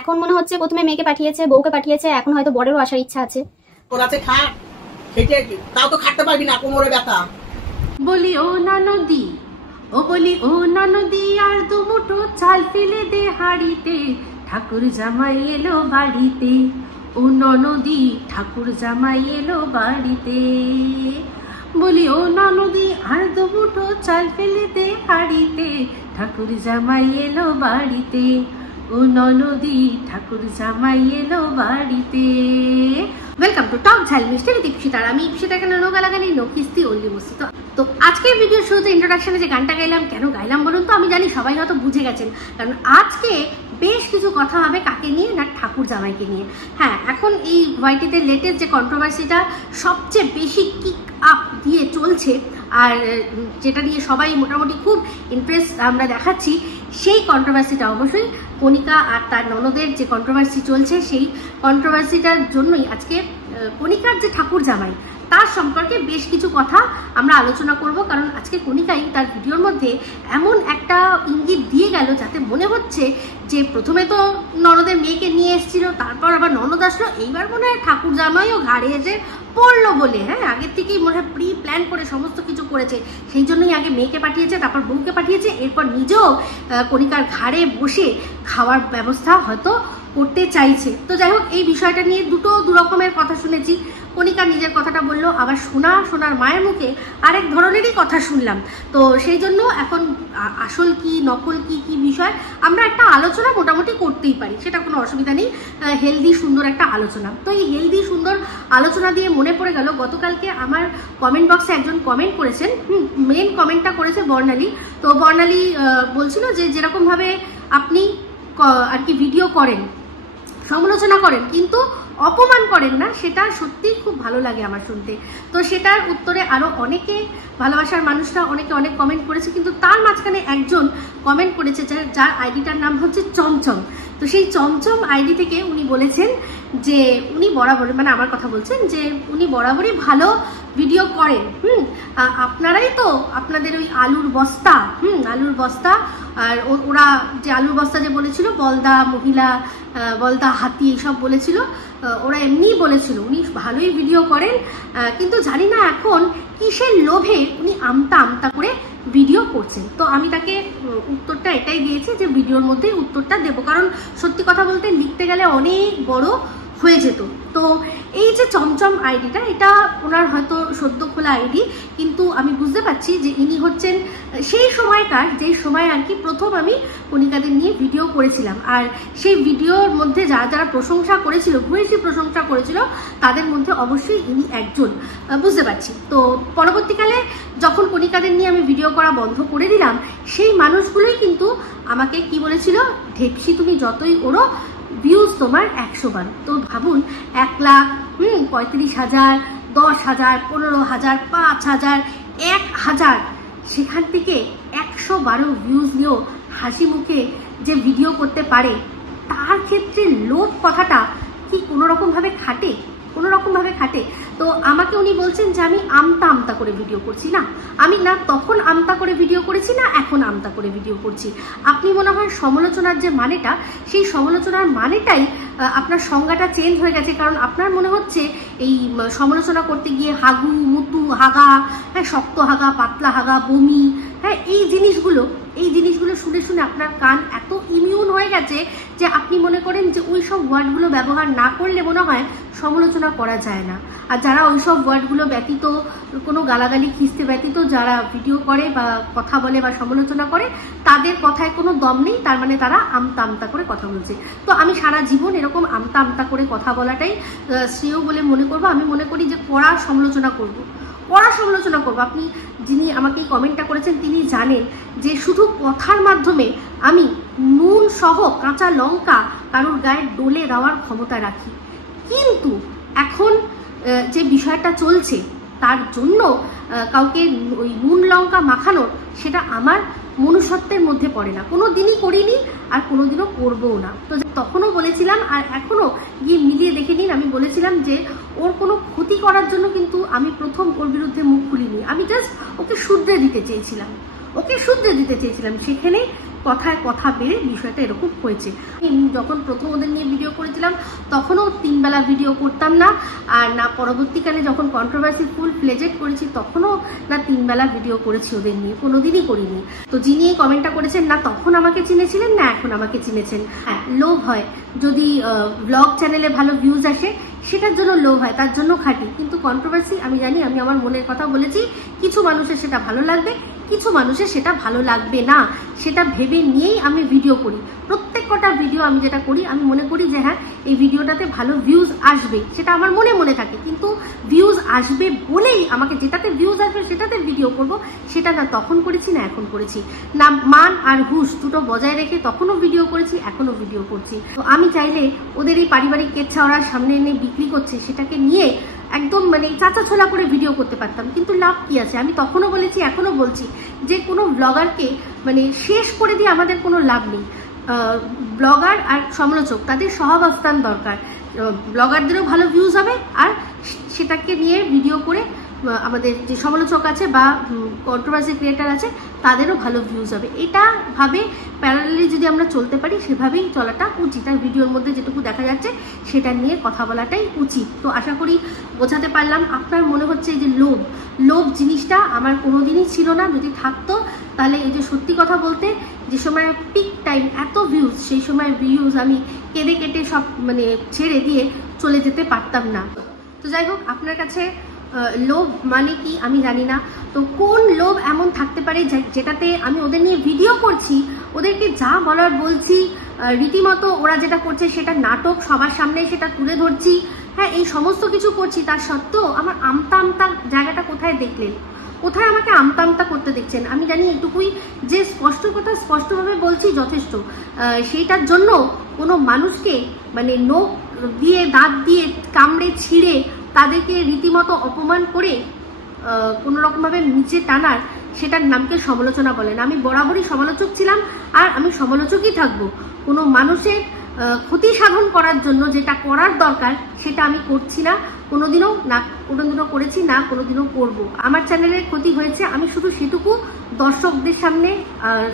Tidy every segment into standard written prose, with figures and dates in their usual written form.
এখন মনে হচ্ছে প্রথমে মেয়েকে পাঠিয়েছে, বউকে পাঠিয়েছে, এখন হয়তো বড়েরও আসার ইচ্ছা আছে। তোর আছে খাট, খেটে তাও তো খাটতে পারবি না, কোমরে ব্যথা। বলি ও ননদি, ও বলি ও ননদি, আর দু মুঠো চাল ফেলে দে হাড়িতে, ঠাকুর জামাই এলো বাড়িতে। ও ননদি, ঠাকুর জামাই এলো বাড়িতে। বলি ও ননদি, আর দু মুঠো চাল ফেলে দে হাড়িতে, ঠাকুর জামাই এলো বাড়িতে। ও ননদি, ঠাকুর জামাই এলো বাড়িতে। ওয়েলকাম টু টক ঝাল মিষ্টি উইথ ইপসিতা। আমি ইপসিতা, কেন নো গালাগালি নো কিস্তি ওনলি মস্তি। তো আজকের ভিডিওর শুরুতে ইন্ট্রোডাকশনে যে গানটা গাইলাম, কেন গাইলাম বলুন তো? আমি জানি সবাই হয়তো বুঝে গেছেন, কারণ আজকে বেশ কিছু কথা হবে কাকে নিয়ে না, ঠাকুর জামাইকে নিয়ে। হ্যাঁ, এখন এই ওয়াইটিতে লেটেস্ট যে কন্ট্রোভার্সিটা সবচেয়ে বেশি কিক আপ দিয়ে চলছে, আর যেটা নিয়ে সবাই মোটামুটি খুব ইন্টারেস্ট আমরা দেখাচ্ছি, সেই কন্ট্রোভার্সিটা অবশ্যই কণিকা আর তার ননদের যে কন্ট্রোভার্সি চলছে, সেই কন্ট্রোভার্সিটার জন্যই আজকে কণিকার যে ঠাকুর জামাই তার সম্পর্কে বেশ কিছু কথা আমরা আলোচনা করব। কারণ আজকে কণিকাই তার ভিডিওর মধ্যে এমন একটা ইঙ্গিত দিয়ে গেল, যাতে মনে হচ্ছে যে প্রথমে তো ননদের মেয়েকে নিয়ে এসেছিল, তারপর আবার ননদ আসলো, এইবার মনে হয় ঠাকুর জামাইও ঘাড়ে এসে পড়লো বলে। হ্যাঁ, আগের থেকেই মনে হয় প্রি প্ল্যান করে সমস্ত কিছু করেছে, সেই জন্যই আগে মেয়েকে পাঠিয়েছে, তারপর বউকে পাঠিয়েছে, এরপর নিজেও কণিকার ঘাড়ে বসে খাওয়ার ব্যবস্থা হয়তো করতে চাইছে। তো যাই হোক, এই বিষয়টা নিয়ে দু রকমের কথা শুনেছি। কণিকা নিজের কথাটা বললো, আবার সোনার মায়ের মুখে আরেক ধরনেরই কথা শুনলাম। তো সেই জন্য এখন আসল কি নকল কি বিষয় আমরা একটা আলোচনা মোটামুটি করতেই পারি, সেটা কোনো অসুবিধা নেই। হেলদি সুন্দর একটা আলোচনা। তো এই হেলদি সুন্দর আলোচনা দিয়ে মনে পড়ে গেল, গতকালকে আমার কমেন্ট বক্সে একজন কমেন্ট করেছেন, মেন কমেন্টটা করেছে বর্ণালী। তো বর্ণালী বলছিল যে যেরকমভাবে আপনি আর কি ভিডিও করেন, সমালোচনা করেন কিন্তু অপমান করেন না, সেটা সত্যিই খুব ভালো লাগে আমার শুনতে। তো সেটার উত্তরে আরও অনেকে, ভালোবাসার মানুষরা অনেকে অনেক কমেন্ট করেছে, কিন্তু তার মাঝখানে একজন কমেন্ট করেছে যার আইডিটার নাম হচ্ছে চমচম। তো সেই চমচম আইডি থেকে উনি বলেছেন যে উনি বরাবরই, মানে আমার কথা বলছেন, যে উনি বরাবরই ভালো ভিডিও করেন। আপনারাই তো আপনাদের ওই আলুর বস্তা, আলুর বস্তা, আর ওরা যে আলুর বস্তা যে বলেছিল, বলদা মহিলা, বলদা হাতি, এইসব বলেছিল, ওরা এমনিই বলেছিল উনি ভালোই ভিডিও করেন, কিন্তু জানি না এখন কিসের লোভে উনি আমতা করে ভিডিও করছেন। তো আমি তাকে উত্তরটা এটাই দিয়েছি যে ভিডিওর মধ্যেই উত্তরটা দেবো, কারণ সত্যি কথা বলতে লিখতে গেলে অনেক বড় হয়ে যেত। তো এই যে চমচম আইডিটা, এটা ওনার হয়তো সদ্য খোলা আইডি, কিন্তু আমি বুঝতে পারছি যে ইনি হচ্ছেন সেই সময়কার, যেই সময় আর কি প্রথম আমি কণিকাদের নিয়ে ভিডিও করেছিলাম, আর সেই ভিডিওর মধ্যে যারা প্রশংসা করেছিল, ভূয়সী প্রশংসা করেছিল, তাদের মধ্যে অবশ্যই ইনি একজন, বুঝতে পারছি। তো পরবর্তীকালে যখন কণিকাদের নিয়ে আমি ভিডিও করা বন্ধ করে দিলাম, সেই মানুষগুলোই কিন্তু আমাকে কি বলেছিল, ঢেপসি তুমি যতই ওরো, ভিউজ তোমার 100 বার। তো ভাবুন, 1 লাখ, 35,000, 10,000, 15,000, 5,000, 1,000, সেখান থেকে 112 ভিউজ নিয়েও হাসি মুখে যে ভিডিও করতে পারে, তার ক্ষেত্রে লোভ কথাটা কি কোনোরকমভাবে খাটে? কোনোরকমভাবে খাটে? তো আমাকে উনি বলছেন যে আমি আমতা করে ভিডিও করছি। না, আমি না তখন আমতা করে ভিডিও করেছি, না এখন আমতা করে ভিডিও করছি। আপনি মনে হয় সমালোচনার যে মানেটা, সেই সমালোচনার মানেটাই আপনার সংজ্ঞাটা চেঞ্জ হয়ে গেছে, কারণ আপনার মনে হচ্ছে এই সমালোচনা করতে গিয়ে হাগু, মুতু, হাগা, হ্যাঁ, শক্ত হাগা, পাতলা হাগা, বমি, হ্যাঁ, এই জিনিসগুলো শুনে আপনার কান এত ইমিউন হয়ে গেছে যে আপনি মনে করেন যে ওই সব ওয়ার্ডগুলো ব্যবহার না করলে মনে হয় সমালোচনা করা যায় না। আর যারা ওই সব ওয়ার্ডগুলো ব্যতীত, কোনো গালাগালি খিস্তে ব্যতীত যারা ভিডিও করে বা কথা বলে বা সমালোচনা করে, তাদের কথায় কোনো দম নেই, তার মানে তারা আমতা করে কথা বলছে। তো আমি সারা জীবন এরকম আমতা করে কথা বলাটাই শ্রেয় বলে মনে করবো। আমি মনে করি যে কড়া সমালোচনা করব। আপনি যিনি আমাকে এই কমেন্টটা করেছেন, তিনি জানেন যে শুধু কথার মাধ্যমে আমি নুন সহ কাঁচা লঙ্কা কারোর গায়ে ডলে দেওয়ার ক্ষমতা রাখি, কিন্তু এখন যে বিষয়টা চলছে তার জন্য কাউকে ওই নুন লঙ্কা মাখানোর, সেটা আমার মনুষ্যত্বের মধ্যে পড়ে না, কোনো দিনই করিনি আর কোনোদিনও করবও না। তো তখনও বলেছিলাম, আর এখনও গিয়ে মিলিয়ে দেখে নিন, আমি বলেছিলাম যে ওর কোনো ক্ষতি করার জন্য কিন্তু আমি প্রথম ওর বিরুদ্ধে মুখ খুলিনি, আমি জাস্ট ওকে শুধরে দিতে চেয়েছিলাম। সেখানে কথায় কথা বেড়ে বিষয়টা এরকম হয়েছে। আমি যখন প্রথম ওদের নিয়ে ভিডিও করেছিলাম তখনও 3 বেলা ভিডিও করতাম না, আর না পরবর্তীকালে যখন কন্ট্রোভার্সি ফুল প্লেজেড করেছি তখনও না 3 বেলা ভিডিও করেছি ওদের নিয়ে, কোনোদিনই করিনি। তো যিনি এই কমেন্টটা করেছেন না তখন আমাকে চিনেছিলেন না এখন আমাকে চিনেছেন। হ্যাঁ, লোভ হয়, যদি ব্লগ চ্যানেলে ভালো ভিউজ আসে সেটার জন্য লোভ হয়, তার জন্য খাটি। কিন্তু কন্ট্রোভার্সি আমি জানি, আমি আমার মনের কথা বলেছি, কিছু মানুষের সেটা ভালো লাগবে, কিছু মানুষের সেটা ভালো লাগবে না, সেটা ভেবে নিয়েই আমি ভিডিও করি। প্রত্যেক কটা ভিডিও আমি যেটা করি আমি মনে করি যে হ্যাঁ এই ভিডিওটাতে ভালো ভিউজ আসবে, সেটা আমার মনে থাকে, কিন্তু ভিউজ আসবে বলেই আমাকে যেটাতে ভিউজ আসবে সেটাতে ভিডিও করব, সেটা না তখন করেছি না এখন করেছি। না মান আর হুশ দুটো বজায় রেখে তখনও ভিডিও করেছি, এখনো ভিডিও করছি। তো আমি চাইলে ওদের এই পারিবারিক কেচ্ছা ওরা সামনে এনে বিক্রি করছে সেটাকে নিয়ে একদম মানে চাচা ছোলা করে ভিডিও করতে পারতাম, কিন্তু লাভ কি আছে? আমি তখনও বলেছি এখনো বলছি যে কোনো ব্লগারকে মানে শেষ করে দিয়ে আমাদের কোনো লাভ নেই। ব্লগার আর সমালোচক তাদের সহাবস্থান দরকার, ব্লগারদেরও ভালো ভিউজ হবে আর সেটাকে নিয়ে ভিডিও করে আমাদের যে সমালোচক আছে বা কন্ট্রোভার্সি ক্রিয়েটার আছে তাদেরও ভালো ভিউজ হবে। এটা ভাবে প্যারালালি যদি আমরা চলতে পারি সেভাবেই চলাটা উচিত, আর ভিডিওর মধ্যে যেটুকু দেখা যাচ্ছে সেটা নিয়ে কথা বলাটাই উচিত। তো আশা করি বোঝাতে পারলাম। আপনার মনে হচ্ছে যে লোভ জিনিসটা আমার কোনোদিনই ছিল না, যদি থাকতো তাহলে এই যে সত্যি কথা বলতে যে সময় পিক টাইম এত ভিউজ, সেই সময় ভিউজ আমি কেটে কেটে সব মানে ছেড়ে দিয়ে চলে যেতে পারতাম না। তো যাই হোক, আপনার কাছে লোভ মানে কি আমি জানি না, তো কোন লোভ এমন থাকতে পারে যেটাতে আমি ওদের নিয়ে ভিডিও করছি, ওদেরকে যা বলার বলছি, রীতিমতো ওরা যেটা করছে সেটা নাটক, সবার সামনে সেটা তুলে ধরছি, হ্যাঁ এই সমস্ত কিছু করছি, তার সত্ত্বেও আমার আমতা আমতা জায়গাটা কোথায় দেখলেন? কোথায় আমাকে আমতা আমতা করতে দেখছেন? আমি জানি এটুকুই যে স্পষ্ট কথা স্পষ্টভাবে বলছি যথেষ্ট। সেইটার জন্য কোনো মানুষকে মানে নখ দিয়ে দাঁত দিয়ে কামড়ে ছিঁড়ে তাদেরকে রীতিমতো অপমান করে কোনো রকমভাবে নিচে টানার, সেটার নামকে সমালোচনা বলেন। আমি বরাবরই সমালোচক ছিলাম আর আমি সমালোচকই থাকবো। কোনো মানুষের ক্ষতি সাধন করার জন্য যেটা করার দরকার সেটা আমি করছি না, কোনোদিনও করেছি না, কোনোদিনও করব। আমার চ্যানেলের ক্ষতি হয়েছে, আমি শুধু সেটুকু দর্শকদের সামনে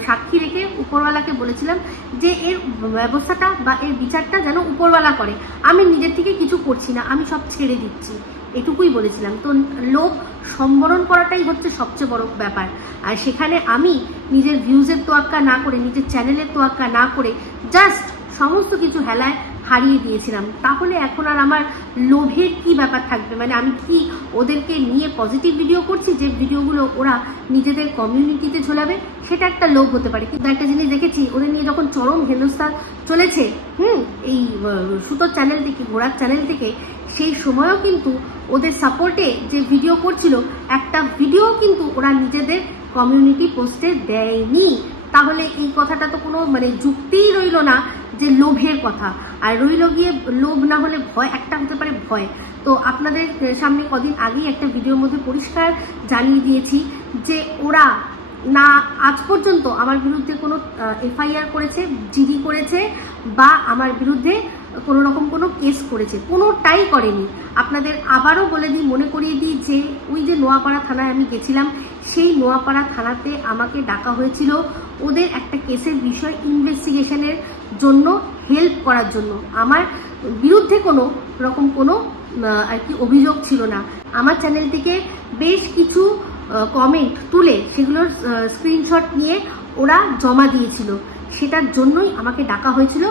সাক্ষী রেখে উপরওয়ালাকে বলেছিলাম যে এর ব্যবস্থাটা বা এর বিচারটা যেন উপরওয়ালা করে, আমি নিজের থেকে কিছু করছি না, আমি সব ছেড়ে দিচ্ছি, এটুকুই বলেছিলাম। তো লোক সম্বরণ করাটাই হচ্ছে সবচেয়ে বড় ব্যাপার, আর সেখানে আমি নিজের ভিউজের তোয়াক্কা না করে, নিজের চ্যানেলের তোয়াক্কা না করে জাস্ট সমস্ত কিছু হেলায় হারিয়ে দিয়েছিলাম। তাহলে এখন আর আমার লোভের কি ব্যাপার থাকবে? মানে আমি কি ওদেরকে নিয়ে পজিটিভ ভিডিও করছি যে ভিডিওগুলো ওরা নিজেদের কমিউনিটিতে ঝোলাবে, সেটা একটা লোভ হতে পারে। কিন্তু একটা জিনিস দেখেছি, ওদের নিয়ে যখন চরম হেনস্থা চলেছে এই সুতোর চ্যানেল থেকে, ঘোড়ার চ্যানেল থেকে, সেই সময়ও কিন্তু ওদের সাপোর্টে যে ভিডিও করছিল একটা ভিডিও কিন্তু ওরা নিজেদের কমিউনিটি পোস্টে দেয়নি। তাহলে এই কথাটা তো কোনো মানে যুক্তিই রইল না যে লোভের কথা, আর রইল গিয়ে লোভ না হলে ভয়, একটা হতে পারে ভয়। তো আপনাদের সামনে কদিন আগেই একটা ভিডিওর মধ্যে পরিষ্কার জানিয়ে দিয়েছি যে ওরা না আজ পর্যন্ত আমার বিরুদ্ধে কোনো এফআইআর করেছে, জিডি করেছে বা আমার বিরুদ্ধে কোনো রকম কোনো কেস করেছে, কোনোটাই করেনি। আপনাদের আবারও বলে দিই, মনে করিয়ে দিই যে ওই যে নোয়াপাড়া থানায় আমি গেছিলাম, সেই নোয়াপাড়া থানাতে আমাকে ডাকা হয়েছিল ওদের একটা কেসের বিষয় ইনভেস্টিগেশনের জন্য, হেল্প করার জন্য। আমার বিরুদ্ধে কোনো রকম কোনো আর কি অভিযোগ ছিল না। আমার চ্যানেল থেকে বেশ কিছু কমেন্ট তুলে সেগুলোর স্ক্রিনশট নিয়ে ওরা জমা দিয়েছিল, সেটার জন্যই আমাকে ডাকা হয়েছিল।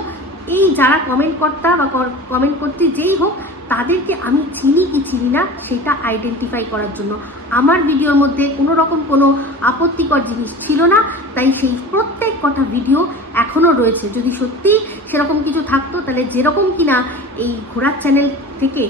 এই যারা কমেন্ট কর্তা বা কমেন্ট করতে যেই হোক, তাদেরকে আমি চিনি কি চিনি না সেটা আইডেন্টিফাই করার জন্য। আমার ভিডিওর মধ্যে কোনো রকম কোনো আপত্তিকর জিনিস ছিল না, তাই সেই প্রত্যেক কটা ভিডিও এখনও রয়েছে। যদি সত্যি সেরকম কিছু থাকতো তাহলে যেরকম কিনা এই ঘোড়ার চ্যানেল থেকে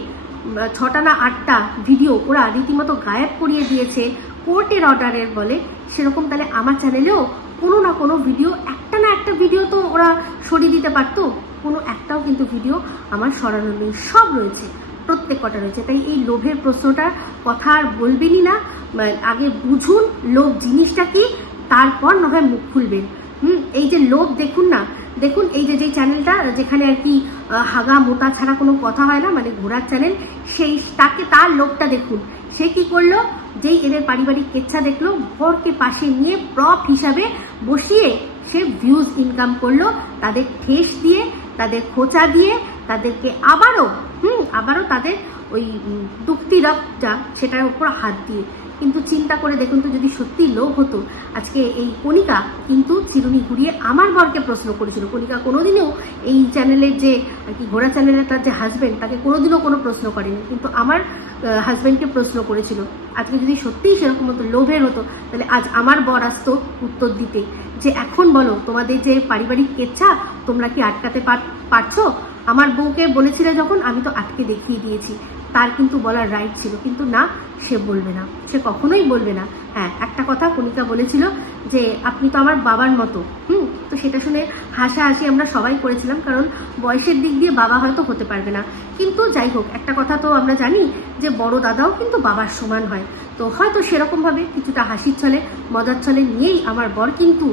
6টা না 8টা ভিডিও ওরা রীতিমতো গায়েব করিয়ে দিয়েছে কোর্টের অর্ডারের বলে, সেরকম তাহলে আমার চ্যানেলেও কোনো না কোনো ভিডিও, একটা না একটা ভিডিও তো ওরা সরিয়ে দিতে পারতো। কোনো একটাও কিন্তু ভিডিও আমার সরানো নেই, সব রয়েছে, প্রত্যেক কটা রয়েছে। তাই এই লোভের প্রশ্নটার কথা আর বলবেনই না, আগে বুঝুন লোভ জিনিসটা কি, তারপর না হয় মুখ খুলবেন। এই যে লোভ দেখুন না, দেখুন এই যে চ্যানেলটা যেখানে আর কি হাগা মোতা ছাড়া কোনো কথা হয় না, মানে ঘোড়ার চ্যানেল, সেই তার লোভটা দেখুন। সে কি করলো, যেই এদের পারিবারিক কেচ্ছা দেখলো, বরকে পাশে নিয়ে প্রপ হিসাবে বসিয়ে সে ভিউজ ইনকাম করলো তাদের ঠেস দিয়ে, তাদের খোঁচা দিয়ে, তাদেরকে আবারও তাদের ওই দুঃখীরবটা সেটার উপর হাত দিয়ে। কিন্তু চিন্তা করে দেখুন তো, যদি সত্যি লোভ হতো, আজকে এই কণিকা কিন্তু চিরুনি ঘুরিয়ে আমার বরকে প্রশ্ন করেছিল। কণিকা কোনোদিনও এই চ্যানেলের যে আর কি ঘোড়া চ্যানেলের তার যে হাজব্যান্ড, তাকে কোনোদিনও কোনো প্রশ্ন করেনি, কিন্তু আমার হাজব্যান্ডকে প্রশ্ন করেছিল। আজকে যদি সত্যিই সেরকম হতো, লোভের হতো, তাহলে আজ আমার বর আসতো উত্তর দিতে যে এখন বলো তোমাদের যে পারিবারিক কেচ্ছা তোমরা কি আটকাতে পারছো? আমার বউকে বলেছিলে যখন, আমি তো আটকে দেখিয়ে দিয়েছি। তার কিন্তু বলার রাইট ছিল, কিন্তু না, সে বলবে না, সে কখনোই বলবে না। হ্যাঁ, একটা কথা কণিকা বলেছিল যে আপনি তো আমার বাবার মতো। তো সেটা শুনে হাসাহাসি আমরা সবাই করেছিলাম, কারণ বয়সের দিক দিয়ে বাবা হয়তো হতে পারবে না, কিন্তু যাই হোক, একটা কথা তো আমরা জানি যে বড় দাদাও কিন্তু বাবার সমান হয়। তো হয়তো সেরকমভাবে কিছুটা হাসির ছলে, মজার ছলে নিয়েই আমার বর কিন্তু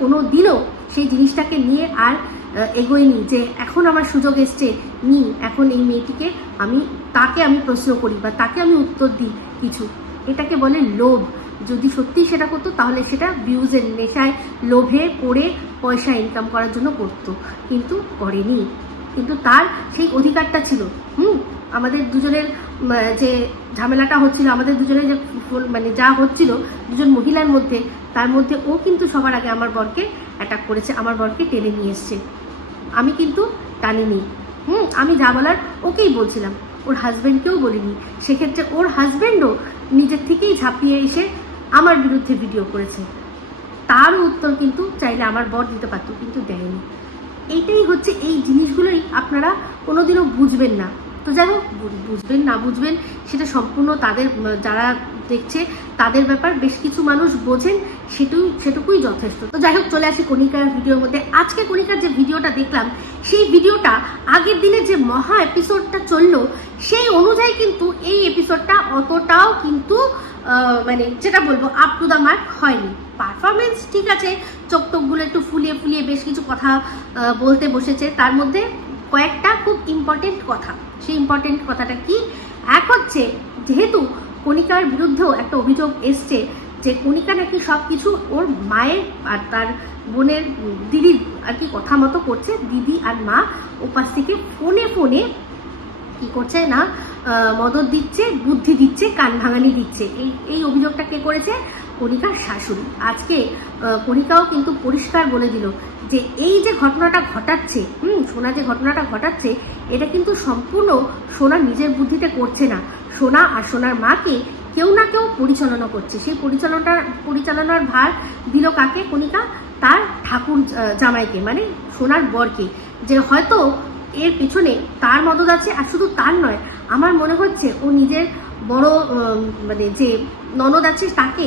কোনো দিনও সেই জিনিসটাকে নিয়ে আর এগোয়নি যে এখন আমার সুযোগ এসছে, এখন এই মেয়েটিকে তাকে আমি প্রশ্ন করি বা তাকে আমি উত্তর দিই কিছু। এটাকে বলে লোভ। যদি সত্যি সেটা করতো তাহলে সেটা ভিউজের নেশায়, লোভে পড়ে পয়সা ইনকাম করার জন্য করতো, কিন্তু করেনি। কিন্তু তার সেই অধিকারটা ছিল। আমাদের দুজনের যে ঝামেলাটা হচ্ছিল, আমাদের দুজনের যে মানে যা হচ্ছিল দুজন মহিলার মধ্যে, তার মধ্যে ও কিন্তু সবার আগে আমার বরকে অ্যাটাক করেছে, আমার বরকে টেনে নিয়ে এসছে। আমি কিন্তু টানিনি। আমি যা বলার ওকেই বলছিলাম, ওর হাজব্যান্ডকেও বলিনি। সেক্ষেত্রে ওর হাজব্যান্ডও নিজের থেকেই ঝাঁপিয়ে এসে আমার বিরুদ্ধে ভিডিও করেছে। তার উত্তর কিন্তু চাইলে আমার বর দিতে পারতো, কিন্তু দেয়নি। এইটাই হচ্ছে, এই জিনিসগুলোই আপনারা কোনোদিনও বুঝবেন না। তো যাই হোক, বুঝবেন না বুঝবেন সেটা সম্পূর্ণ তাদের, যারা দেখছে তাদের ব্যাপার। বেশ কিছু মানুষ বোঝেন, সেটুকুই যথেষ্ট। তো যাই হোক, চলে আসি কণিকার ভিডিওর মধ্যে। আজকে কণিকার যে ভিডিওটা দেখলাম, সেই ভিডিওটা আগের দিনে যে মহা এপিসোডটা চললো সেই অনুযায়ী কিন্তু এই এপিসোডটা অতটাও কিন্তু মানে যেটা বলবো আপ টু দ্য মার্ক হয়নি। পারফরমেন্স ঠিক আছে, চোখ টোকগুলো একটু ফুলিয়ে ফুলিয়ে বেশ কিছু কথা বলতে বসেছে, তার মধ্যে কয়েকটা খুব ইম্পর্টেন্ট কথা। সেই ইম্পর্টেন্ট কথাটা কি? এক হচ্ছে, যেহেতু কণিকার বিরুদ্ধেও একটা অভিযোগ এসছে যে কণিকা নাকি সবকিছু ওর মায়ের আর তার বোনের দিদির আর কি কথা মতো করছে। দিদি আর মা ওপাশ থেকে ফোনে কি করছে না, মদত দিচ্ছে, বুদ্ধি দিচ্ছে, কান ভাঙানি দিচ্ছে। এই অভিযোগটা কে করেছে? কণিকার শাশুড়ি। আজকে কণিকাও কিন্তু পরিষ্কার বলে দিল যে এই যে ঘটনাটা ঘটাচ্ছে, সোনা যে ঘটনাটা ঘটাচ্ছে, এটা কিন্তু সম্পূর্ণ সোনা নিজের বুদ্ধিতে করছে না। সোনা আর সোনার মাকে কেউ না কেউ পরিচালনা করছে। সেই পরিচালনার ভার দিল কাকে? কণিকা তার ঠাকুর জামাইকে, মানে সোনার বরকে, যে হয়তো এর পেছনে তার মদত আছে। আর শুধু তার নয়, আমার মনে হচ্ছে ও নিজের বড় মানে যে ননদ আছে তাকে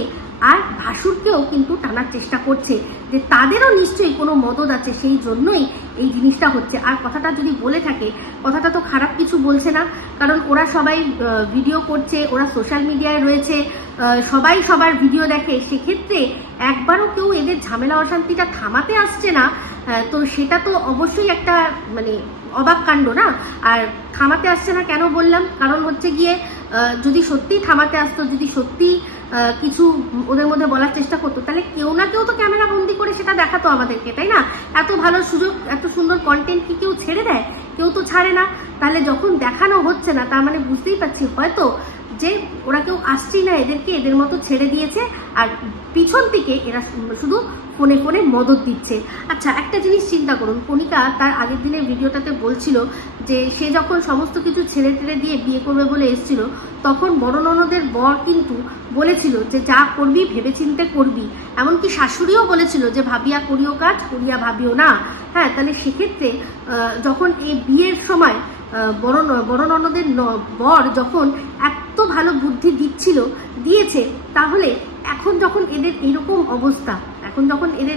আর ভাসুরকেও কিন্তু টানার চেষ্টা করছে, যে তাদেরও নিশ্চয়ই কোনো মদত আছে, সেই জন্যই এই জিনিসটা হচ্ছে। আর কথাটা যদি বলে থাকে, কথাটা তো খারাপ কিছু বলছে না, কারণ ওরা সবাই ভিডিও করছে, ওরা সোশ্যাল মিডিয়ায় রয়েছে, সবাই সবার ভিডিও দেখে। সেক্ষেত্রে একবারও কেউ এদের ঝামেলা অশান্তিটা থামাতে আসছে না, তো সেটা তো অবশ্যই একটা মানে অবাক কাণ্ড না। আর থামাতে আসছে না কেন বললাম? কারণ হচ্ছে গিয়ে যদি সত্যি থামাতে আসতো, যদি সত্যি কিছু ওদের মধ্যে বলার চেষ্টা করতো, তাহলে কেউ না কেউ তো ক্যামেরা বন্দি করে সেটা দেখাতো আমাদেরকে, তাই না? এত ভালো সুযোগ, এত সুন্দর কন্টেন্ট কি কেউ ছেড়ে দেয়? কেউ তো ছাড়ে না। তাহলে যখন দেখানো হচ্ছে না, তার মানে বুঝতেই পারছি হয়তো যে ওরা কেউ আসছেই না, এদেরকে এদের মতো ছেড়ে দিয়েছে, আর পিছন থেকে এরা শুধু ফোনে মদত দিচ্ছে। আচ্ছা, একটা জিনিস চিন্তা করুন, কণিকা তার আগের দিনের ভিডিওটাতে বলছিল যে সে যখন সমস্ত কিছু ছেড়ে দিয়ে বিয়ে করবে বলে এসেছিল, তখন বড় ননদের বর কিন্তু বলেছিল যে যা করবি ভেবেচিন্তে করবি। এমনকি শাশুড়িও বলেছিল যে ভাবিয়া করিও কাজ, করিয়া ভাবিও না। হ্যাঁ, তাহলে সেক্ষেত্রে যখন এই বিয়ের সময় বড় ননদের বর যখন এত ভালো বুদ্ধি দিয়েছে, তাহলে এখন যখন এদের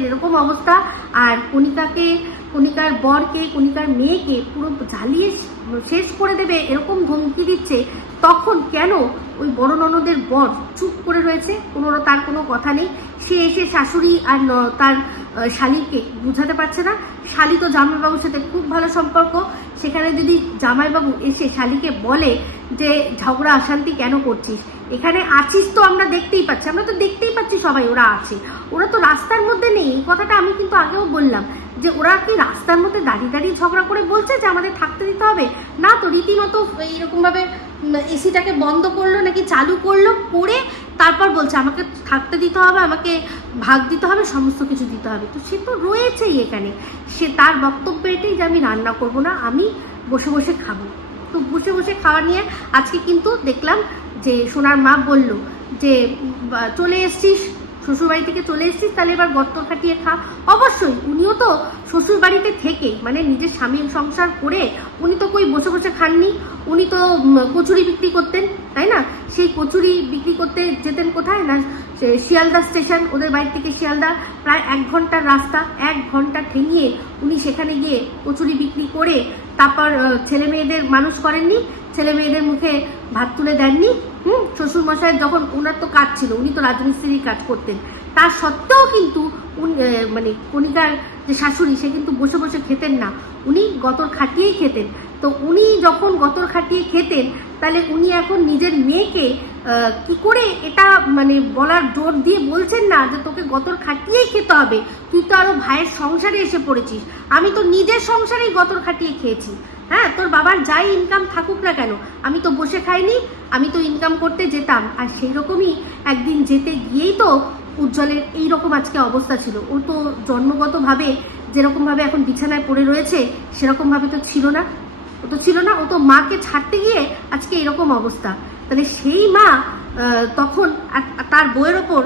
এরকম অবস্থা, আর কণিকার বরকে, কণিকার মেয়েকে পুরো জ্বালিয়ে শেষ করে দেবে এরকম ধমকি দিচ্ছে, তখন কেন ওই বড় ননদের বর চুপ করে রয়েছে? তার কোনো কথা নেই। সে এসে শাশুড়ি আর তার শালীকে বুঝাতে পারছে না, শালি তো জামাইবাবুর সাথে খুব ভালো সম্পর্ক, সেখানে যদি জামাইবাবু এসে শালিকে বলে যে ঝগড়া অশান্তি কেন করছিস, এখানে আছিস তো আমরা দেখতেই পাচ্ছি, আমরা তো দেখতেই পাচ্ছি সবাই ওরা আছে, ওরা তো রাস্তার মধ্যে নেই। এই কথাটা আমি কিন্তু আগেও বললাম যে ওরা কি রাস্তার মধ্যে দাঁড়িয়ে দাঁড়িয়ে ঝগড়া করে বলছে যে আমাদের থাকতে দিতে হবে না, তো রীতিমতো এইরকম ভাবে এসিটাকে বন্ধ করলো নাকি চালু করলো, করে তারপর বলছে আমাকে থাকতে দিতে হবে, আমাকে ভাগ দিতে হবে, সমস্ত কিছু দিতে হবে। তো সে তো রয়েছেই এখানে, সে তার বক্তব্য এটাই যে আমি রান্না করব না, আমি বসে বসে খাবো। তো বসে বসে খাওয়া নিয়ে আজকে কিন্তু দেখলাম যে সোনার মা বলল যে চলে এসছিস শ্বশুরবাড়ি থেকে চলে এসছিস, তাহলে এবার গর্ত খাটিয়ে খা। অবশ্যই উনিও তো শ্বশুর বাড়িতে থেকে মানে নিজের স্বামীর সংসার করে উনি তো কই বসে বসে খাননি, উনি তো কচুরি বিক্রি করতেন, তাই না? সেই কচুরি বিক্রি করতে যেতেন কোথায় না, শিয়ালদা স্টেশন, ওদের বাড়ি থেকে শিয়ালদা প্রায় 1 ঘন্টার রাস্তা, 1 ঘন্টা ঠেঙিয়ে উনি সেখানে গিয়ে কচুরি বিক্রি করে তারপর ছেলে মেয়েদের মানুষ করেননি, ছেলে মেয়েদের মুখে ভাত তুলে দেননি। শ্বশুর মশাইয়ের যখন ওনার তো কাজ ছিল, উনি তো রাজমিস্ত্রির কাজ করতেন, তার সত্ত্বেও কিন্তু মানে কণিকার যে শাশুড়ি সে কিন্তু বসে বসে খেতেন না, উনি গতর খাটিয়েই খেতেন। তো উনি যখন গতর খাটিয়ে খেতেন, তাহলে উনি এখন নিজের মেয়েকে কি করে এটা মানে বলার জোর দিয়ে বলছেন না যে তোকে গতর খাটিয়েই খেতে হবে, তুই তো আরো ভাইয়ের সংসারে এসে পড়েছিস, আমি তো নিজের সংসারেই গতর খাটিয়ে খেয়েছি। হ্যাঁ, তোর বাবার যাই ইনকাম থাকুক না কেন, আমি তো বসে খাইনি, আমি তো ইনকাম করতে যেতাম। আর সেই রকমই একদিন যেতে গিয়েই তো উজ্জ্বলের এইরকম আজকে অবস্থা ছিল। ও তো জন্মগতভাবে যেরকমভাবে এখন বিছানায় পড়ে রয়েছে সেরকমভাবে তো ছিল না, ও তো ছিল না, ও তো মাকে ছাড়তে গিয়ে আজকে এরকম অবস্থা। তাহলে সেই মা তখন তার বউয়ের ওপর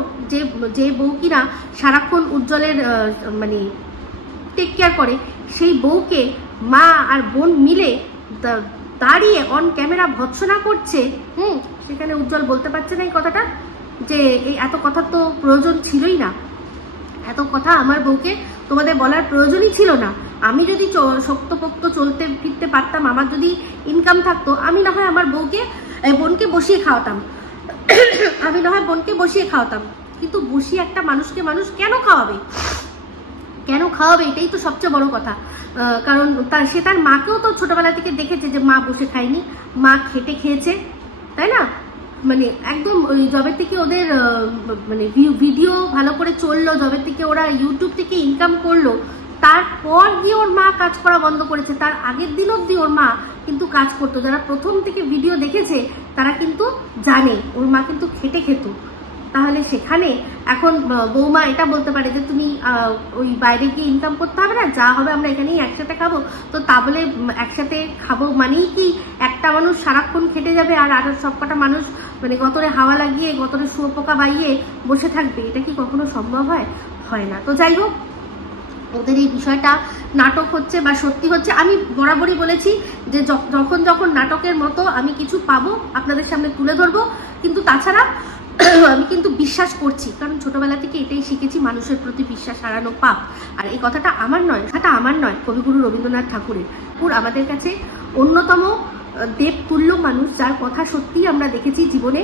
যে বউ কিনা সারাক্ষণ উজ্জ্বলের মানে টেক কেয়ার করে, সেই বউকে মা আর বোন মিলে দাঁড়িয়ে অন ক্যামেরা ভৎসনা করছে। সেখানে উজ্জ্বল বলতে পারছে না এই কথাটা, যে এই এত কথা তো প্রয়োজন ছিলই না, এত কথা আমার বউকে তোমাদের বলার প্রয়োজনই ছিল না। আমি যদি শক্তপোক্ত চলতে ফিরতে পারতাম, আমার যদি ইনকাম থাকতো, আমি না হয় আমার বোনকে বসিয়ে খাওয়াতাম, আমি না হয় বোনকে বসিয়ে খাওয়াতাম। কিন্তু বসিয়ে একটা মানুষকে মানুষ কেন খাওয়াবে, কেন খাওয়াবে, এটাই তো সবচেয়ে বড় কথা। কারণ সে তার মাকেও তো ছোটবেলা থেকে দেখেছে যে মা বসে খায়নি, মা খেটে খেয়েছে, তাই না? মানে একদম ওই জবের থেকে ওদের মানে ভিডিও ভালো করে চললো, জবের থেকে ওরা ইউটিউব থেকে ইনকাম করলো, তারপর দিয়ে ওর মা কাজ করা বন্ধ করেছে। তার আগের দিন অব্দি ওর মা কিন্তু কাজ করতো। যারা প্রথম থেকে ভিডিও দেখেছে তারা কিন্তু জানে ওর মা কিন্তু খেটে খেত। তাহলে সেখানে এখন বৌমা এটা বলতে পারে যে তুমি ওই বাইরে গিয়ে ইনকাম করতে হবে না, যা হবে আমরা এখানেই একসাথে খাবো। তো তা বলে একসাথে খাবো মানেই কি একটা মানুষ সারাক্ষণ খেটে যাবে আর সবকটা মানুষ মানে গতরে হাওয়া লাগিয়ে গতরে শুয়োপোকা বাইয়ে বসে থাকবে? এটা কি কখনো সম্ভব হয়? হয় না। তো যাই হোক, ওদের এই বিষয়টা নাটক হচ্ছে বা সত্যি হচ্ছে, আমি বরাবরই বলেছি যে যখন যখন নাটকের মতো আমি কিছু পাবো আপনাদের সামনে তুলে ধরবো, কিন্তু তাছাড়া আমি কিন্তু বিশ্বাস করছি, কারণ ছোটবেলা থেকে এটাই শিখেছি, মানুষের প্রতি বিশ্বাস হারানো পাপ। আর এই কথাটা আমার নয়, কথাটা আমার নয়, কবিগুরু রবীন্দ্রনাথ ঠাকুরের। আমাদের কাছে অন্যতম দেবতুল্য মানুষ, যার কথা সত্যিই আমরা দেখেছি জীবনে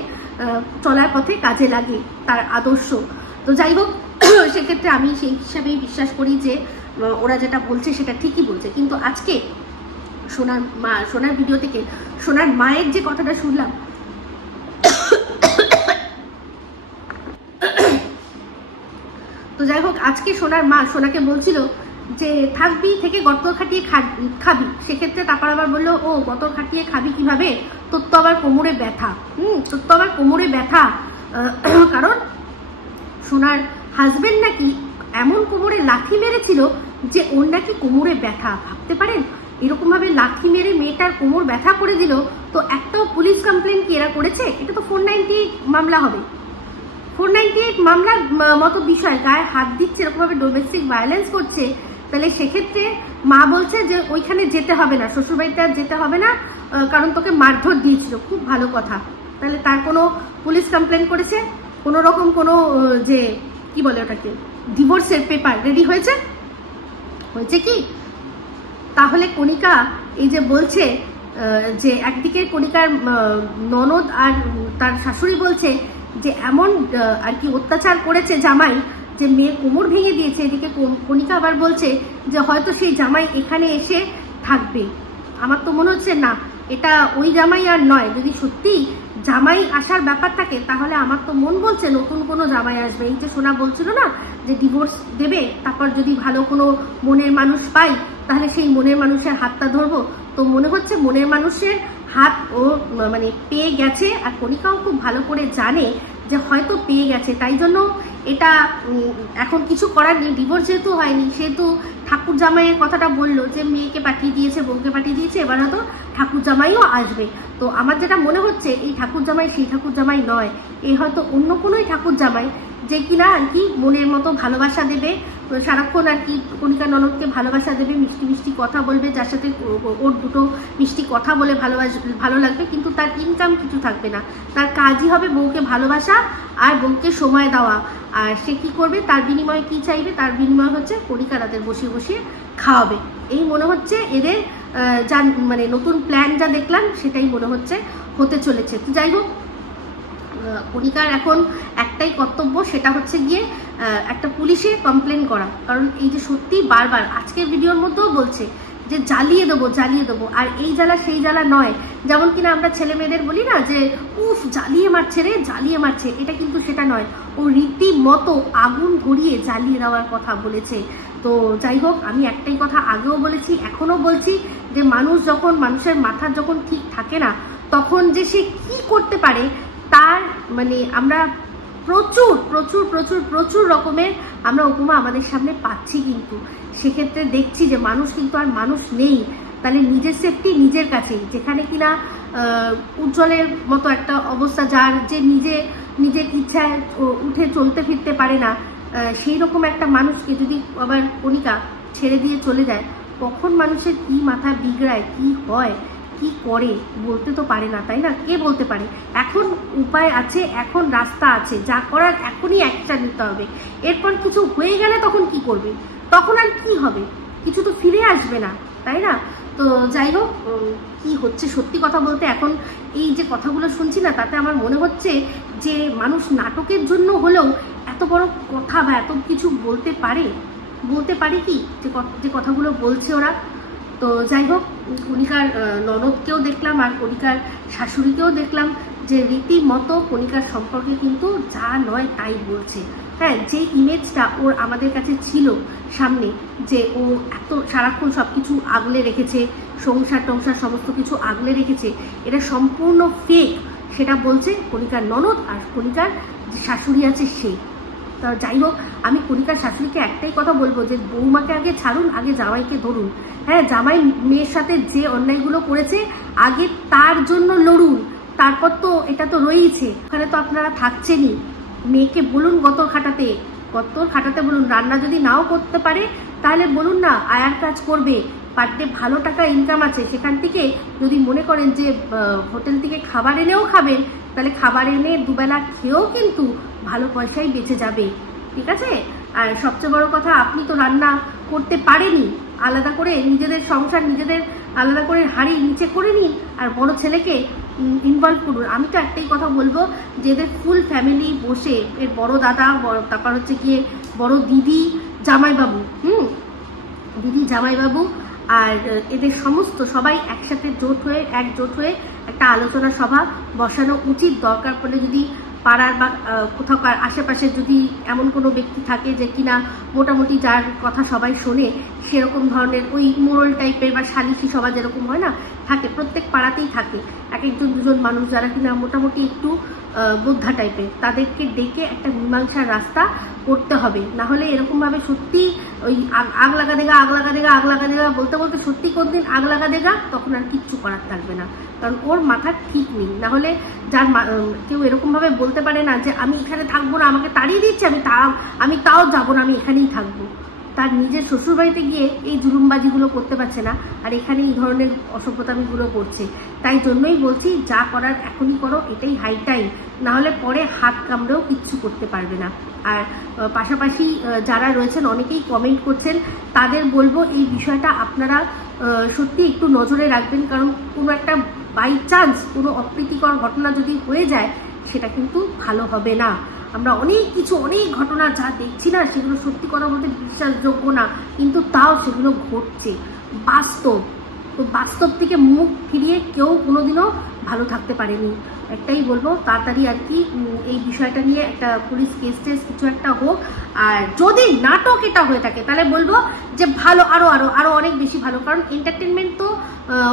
চলার পথে কাজে লাগে তার আদর্শ। তো যাই হোক, সেক্ষেত্রে আমি সেই হিসাবেই বিশ্বাস করি যে ওরা যেটা বলছে সেটা ঠিকই বলছে। কিন্তু আজকে সোনার ভিডিও থেকে সোনার মায়ের যে কথাটা শুনলাম, তো যাই হোক, আজকে সোনার মা সোনাকে বলছিল যে থাকবি থেকে গর্ত খাটিয়ে খাবি। সেক্ষেত্রে তারপর আবার বললো, ও গর্ত খাটিয়ে খাবি কিভাবে, তোর তো আবার কোমরে ব্যথা। তোর তো আবার কোমরে ব্যথা, কারণ সোনার হাজবেন্ড নাকি এমন কোমরে লাথি মেরেছিল যে ওর নাকি কোমরে ব্যথা। ভাবতে পারেন, এরকম ভাবে লাথি মেরে মেয়েটার কোমর ব্যথা করে দিল। তো একটাও পুলিশ কমপ্লেন কি এরা করেছে? এটা তো 498 মামলা হবে। 498 মামলার মতো বিষয়, গায়ে হাত দিচ্ছে, এরকম ভাবে ডোমেস্টিক ভায়োলেন্স করছে। তাহলে সেক্ষেত্রে মা বলছে যে ওইখানে যেতে হবে না, শ্বশুরবাড়িতে আর যেতে হবে না, কারণ তোকে মারধর দিয়েছিল। খুব ভালো কথা। তাহলে তার কোনো পুলিশ কমপ্লেন করেছে, কোনো রকম কোনো যে কি বলে ওটাকে ডিভোর্সের পেপার রেডি হয়েছে কি? তাহলে কণিকা এই যে বলছে যে একদিকে কণিকার ননদ আর তার শাশুড়ি বলছে যে এমন আর কি অত্যাচার করেছে জামাই, যে মেয়ে কোমর ভেঙে দিয়েছে, এদিকে কণিকা আবার বলছে যে হয়তো সেই জামাই এখানে এসে থাকবে। আমার তো মনে হচ্ছে না এটা ওই জামাই আর নয়। যদি সত্যি জামাই আসার ব্যাপার থাকে তাহলে আমার তো মন বলছে নতুন কোনো জামাই আসবে। এই যে সোনা বলছিল না যে ডিভোর্স দেবে, তারপর যদি ভালো কোনো মনের মানুষ পাই তাহলে সেই মনের মানুষের হাতটা ধরবো। তো মনে হচ্ছে মনের মানুষের হাত ও মানে পেয়ে গেছে, আর কণিকাও খুব ভালো করে জানে যে হয়তো পেয়ে গেছে। তাই জন্য এটা এখন কিছু করার নেই। ডিভোর্স যেহেতু হয়নি সেহেতু ঠাকুর জামাইয়ের কথাটা বললো যে মেয়েকে পাঠিয়ে দিয়েছে, বউকে পাঠিয়ে দিয়েছে, এবার হয়তো ঠাকুর জামাইও আসবে। তো আমার যেটা মনে হচ্ছে এই ঠাকুর জামাই সেই ঠাকুর জামাই নয়, এই হয়তো অন্য কোনোই ঠাকুর জামাই যে কিনা আর কি মনের মতো ভালোবাসা দেবে, সারাক্ষণ আর কি কণিকা ননদকে ভালোবাসা দেবে, মিষ্টি মিষ্টি কথা বলবে, যার সাথে ওর দুটো মিষ্টি কথা বলে ভালো লাগবে, কিন্তু তার ইনকাম কিছু থাকবে না। তার কাজই হবে বউকে ভালোবাসা আর বউকে সময় দেওয়া। আর সে কি করবে, তার বিনিময়ে কি চাইবে, তার বিনিময় হচ্ছে কণিকা রাতের বসিয়ে বসিয়ে খাওয়াবে। এই মনে হচ্ছে এদের যা মানে নতুন প্ল্যান যা দেখলাম সেটাই মনে হচ্ছে হতে চলেছে। তো যাই হোক, কণিকার এখন একটাই কর্তব্য, সেটা হচ্ছে গিয়ে একটা পুলিশে কমপ্লেন করা। কারণ এই যে সত্যি বারবার আজকের ভিডিওর মধ্যেও বলছে যে জ্বালিয়ে দেবো, আর এই জ্বালা সেই জ্বালা নয়। যেমন কিনা আমরা ছেলে মেয়েদের বলি না যে উফ জ্বালিয়ে মারছে রে, জ্বালিয়ে মারছে, এটা কিন্তু সেটা নয়। ও রীতিমতো আগুন ধরিয়ে জ্বালিয়ে দেওয়ার কথা বলেছে। তো যাই হোক, আমি একটাই কথা আগেও বলেছি এখনো বলছি যে মানুষের মাথা যখন ঠিক থাকে না তখন যে সে কি করতে পারে তার মানে আমরা প্রচুর প্রচুর প্রচুর প্রচুর রকমের আমরা উপমা আমাদের সামনে পাচ্ছি। কিন্তু সেক্ষেত্রে দেখছি যে মানুষ কিন্তু আর মানুষ নেই। তাহলে নিজের সেফটি নিজের কাছেই, যেখানে কিনা উজ্জ্বলের মতো একটা অবস্থা, যার যে নিজের ইচ্ছায় উঠে চলতে ফিরতে পারে না, সেই রকম একটা মানুষকে যদি আবার কণিকা ছেড়ে দিয়ে চলে যায়, কখন মানুষের কি মাথা বিগড়ায়, কি হয়, কি করে বলতে তো পারে না, তাই না? কে বলতে পারে? এখন উপায় আছে, এখন রাস্তা আছে, যা করার এখনই অ্যাকশন নিতে হবে। এরপর কিছু হয়ে গেলে তখন কি করবে? তখন আর কি হবে? কিছু তো ফিরে আসবে না, তাই না? তো যাই হোক, কি হচ্ছে সত্যি কথা বলতে এখন এই যে কথাগুলো শুনছি না, তাতে আমার মনে হচ্ছে যে মানুষ নাটকের জন্য হলেও এত বড় কথা বা এত কিছু বলতে পারে কি যে কথাগুলো বলছে ওরা। তো যাই হোক, কণিকার ননদকেও দেখলাম আর কণিকার শাশুড়িকেও দেখলাম যে রীতিমতো কণিকার সম্পর্কে কিন্তু যা নয় তাই বলছে। হ্যাঁ, যে ইমেজটা ওর আমাদের কাছে ছিল সামনে, যে ও এত সারাক্ষণ সব কিছু আগলে রেখেছে, সংসার টংসার সমস্ত কিছু আগলে রেখেছে, এটা সম্পূর্ণ ফেক, সেটা বলছে কণিকার ননদ আর কণিকার যে শাশুড়ি আছে সে। তা যাই হোক, আমি কণিকার শাশুড়িকে একটাই কথা বলবো যে বৌমাকে আগে ছাড়ুন, আগে জামাইকে ধরুন। হ্যাঁ, জামাই মেয়ের সাথে যে অন্যায়গুলো করেছে আগে তার জন্য লড়ুন, তারপর তো এটা তো রয়েছে, ওখানে তো আপনারা থাকছেনই। মেয়েকে বলুন গতর খাটাতে বলুন। রান্না যদি নাও করতে পারে তাহলে বলুন না আয়ার কাজ করবে, পার ডে ভালো টাকা ইনকাম আছে, সেখান থেকে যদি মনে করেন যে হোটেল থেকে খাবার এনেও খাবেন, তাহলে খাবার এনে দুবেলা খেয়েও কিন্তু ভালো পয়সাই বেঁচে যাবে, ঠিক আছে? আর সবচেয়ে বড় কথা, আপনি তো রান্না করতে পারেনি, আলাদা করে নিজেদের সংসার নিজেদের আলাদা করে হাঁড়ি নিচে করে নিন আর বড় ছেলেকে ইনভলভ করুন। আমি তো একটাই কথা বলবো, যে এদের ফুল ফ্যামিলি বসে, এর বড় দাদা, তারপর হচ্ছে গিয়ে বড় দিদি, জামাইবাবু, দিদি জামাইবাবু আর এদের সমস্ত সবাই একসাথে একজোট হয়ে একটা আলোচনা সভা বসানো উচিত। দরকার পড়লে যদি পাড়ার বা কোথাও আশেপাশে যদি এমন কোনো ব্যক্তি থাকে যে কিনা মোটামুটি যার কথা সবাই শোনে, সেরকম ধরনের ওই মোড়ল টাইপের বা সালিশি সভা যেরকম হয় না, থাকে প্রত্যেক পাড়াতেই থাকে এক একজন দুজন মানুষ যারা কিনা মোটামুটি একটু বোদ্ধা টাইপের, তাদেরকে ডেকে একটা মীমাংসার রাস্তা করতে হবে। না হলে এরকমভাবে সত্যি ওই আগ লাগা দেগা বলতে বলতে সত্যি কোনদিন আগ লাগা দেগা, তখন আর কিচ্ছু করার থাকবে না, কারণ ওর মাথা ঠিক নেই। না হলে যার কেউ এরকমভাবে বলতে পারে না যে আমি এখানে থাকবো না, আমাকে তাড়িয়ে দিচ্ছে, আমি তাও যাবো না, আমি এখানেই থাকবো, তার নিজের শ্বশুরবাড়িতে গিয়ে এই জুলুমবাজিগুলো করতে পারছে না, আর এখানে এই ধরনের অসভ্যতামিগুলো করছে। তাই জন্যই বলছি, যা করার এখনই করো, এটাই হাই টাইম, না হলে পরে হাত কামড়েও কিচ্ছু করতে পারবে না। আর পাশাপাশি যারা রয়েছেন অনেকেই কমেন্ট করছেন, তাদের বলবো এই বিষয়টা আপনারা সত্যি একটু নজরে রাখবেন, কারণ কোনো একটা বাই চান্স কোনো অপ্রীতিকর ঘটনা যদি হয়ে যায়, সেটা কিন্তু ভালো হবে না। আমরা অনেক কিছু, অনেক ঘটনা যা দেখছি না সেগুলো সত্যি কথা বলতে বিশ্বাসযোগ্য না, কিন্তু তাও সেগুলো ঘটছে, বাস্তব। তো বাস্তব থেকে মুখ ফিরিয়ে কেউ কোনোদিনও ভালো থাকতে পারেনি। একটাই বলবো, তাড়াতাড়ি আর কি এই বিষয়টা নিয়ে একটা পুলিশ কেস টেস কিছু একটা হোক। আর যদি নাটক এটা হয়ে থাকে তাহলে বলবো যে ভালো, আরো আরো আরো অনেক বেশি ভালো, কারণ এন্টারটেনমেন্ট তো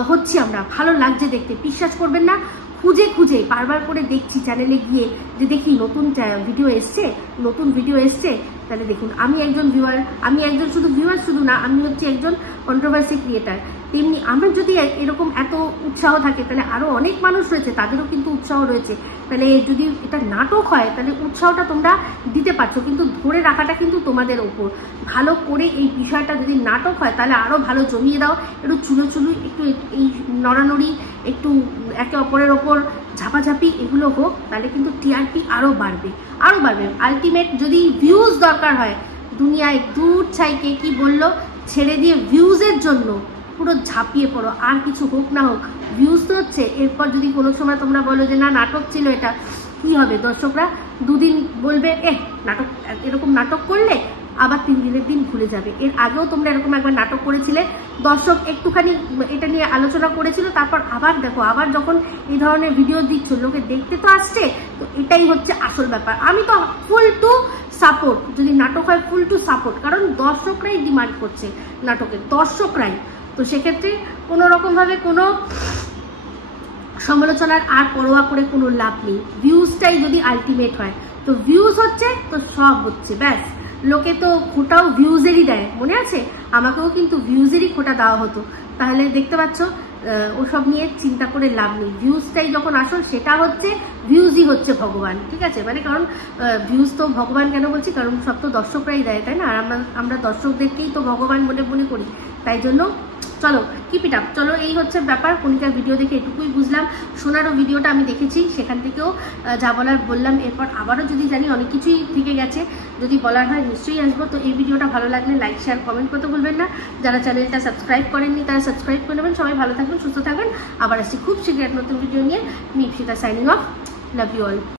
হচ্ছি আমরা, ভালো লাগছে দেখতে। বিশ্বাস করবেন না, খুঁজে খুঁজে বারবার করে দেখছি চ্যানেলে গিয়ে, যে দেখি নতুন ভিডিও এসছে, তাহলে দেখুন আমি একজন ভিউয়ার, আমি একজন শুধু ভিউয়ার শুধু না, আমি হচ্ছে একজন কন্ট্রোভার্সি ক্রিয়েটার। তেমনি আমার যদি এরকম এত উৎসাহ থাকে তাহলে আরো অনেক মানুষ রয়েছে, তাদেরও কিন্তু উৎসাহ রয়েছে। তাহলে যদি এটা নাটক হয় তাহলে উৎসাহটা তোমরা দিতে পারছো, কিন্তু ধরে রাখাটা কিন্তু তোমাদের ওপর। ভালো করে এই বিষয়টা যদি নাটক হয় তাহলে আরো ভালো জমিয়ে দাও, একটু চুলো একটু এই নড়ানড়ি, একটু একে অপরের ওপর ঝাপাঝাপি এগুলো হোক, তাহলে কিন্তু টিআরপি আরো বাড়বে। আলটিমেট যদি ভিউজ দরকার হয়, দুনিয়ায় দূর ছাইকে কি বললো, ছেড়ে দিয়ে ভিউজের জন্য পুরো ঝাঁপিয়ে পড়ো, আর কিছু হোক না হোক ভিউজ তো হচ্ছে। এরপর যদি কোনো সময় তোমরা বলো যে না নাটক ছিল এটা, কি হবে? দর্শকরা দুদিন বলবে নাটক, এরকম নাটক করলে, আবার 3 দিনের দিন ভুলে যাবে। এর আগেও তোমরা এরকম একবার নাটক করেছিলে, দর্শক একটুখানি এটা নিয়ে আলোচনা করেছিল, তারপর আবার দেখো, আবার যখন এই ধরনের ভিডিও দিচ্ছ লোকে দেখতে তো আসছে। তো এটাই হচ্ছে আসল ব্যাপার। আমি তো ফুল টু সাপোর্ট, যদি নাটক হয় ফুল টু সাপোর্ট, কারণ দর্শকরাই ডিমান্ড করছে নাটকের, দর্শকরাই। তো সেক্ষেত্রে কোনো রকমভাবে কোনো সমালোচনার আর পরোয়া করে কোনো লাভ নেই। ভিউজটাই যদি আলটিমেট হয়, তো ভিউজ হচ্ছে তো সব হচ্ছে, ব্যাস। লোকে তো খোটাও ভিউজেরই দেয়, মনে আছে? আমাকেও কিন্তু ভিউজেরই খোটা দেওয়া হতো। তাহলে দেখতে পাচ্ছ, ওসব নিয়ে চিন্তা করে লাভ নেই। ভিউজটাই যখন আসল, সেটা হচ্ছে ভিউজই হচ্ছে ভগবান, ঠিক আছে? মানে কারণ ভিউজ তো ভগবান কেন বলছি, কারণ সব তো দর্শকরাই দেয়, তাই না? আর আমরা দর্শকদেরকেই তো ভগবান মনে করি। তাই জন্য চলো কিপ ইট আপ, চলো এই হচ্ছে ব্যাপার। কণিকার ভিডিও দেখে এটুকুই বুঝলাম। সোনারও ভিডিওটা আমি দেখেছি, সেখান থেকেও যা বলার বললাম। এরপর আবারও যদি জানি অনেক কিছুই থেকে গেছে, যদি বলার হয় নিশ্চয়ই আসবো। তো এই ভিডিওটা ভালো লাগলে লাইক শেয়ার কমেন্ট করতে ভুলবেন না। যারা চ্যানেলটা সাবস্ক্রাইব করেননি তারা সাবস্ক্রাইব করে নেবেন। সবাই ভালো থাকবেন, সুস্থ থাকবেন। আবার আসছি খুব শীঘ্রই এক নতুন ভিডিও নিয়ে। আমি Ipsita signing off. Love you all.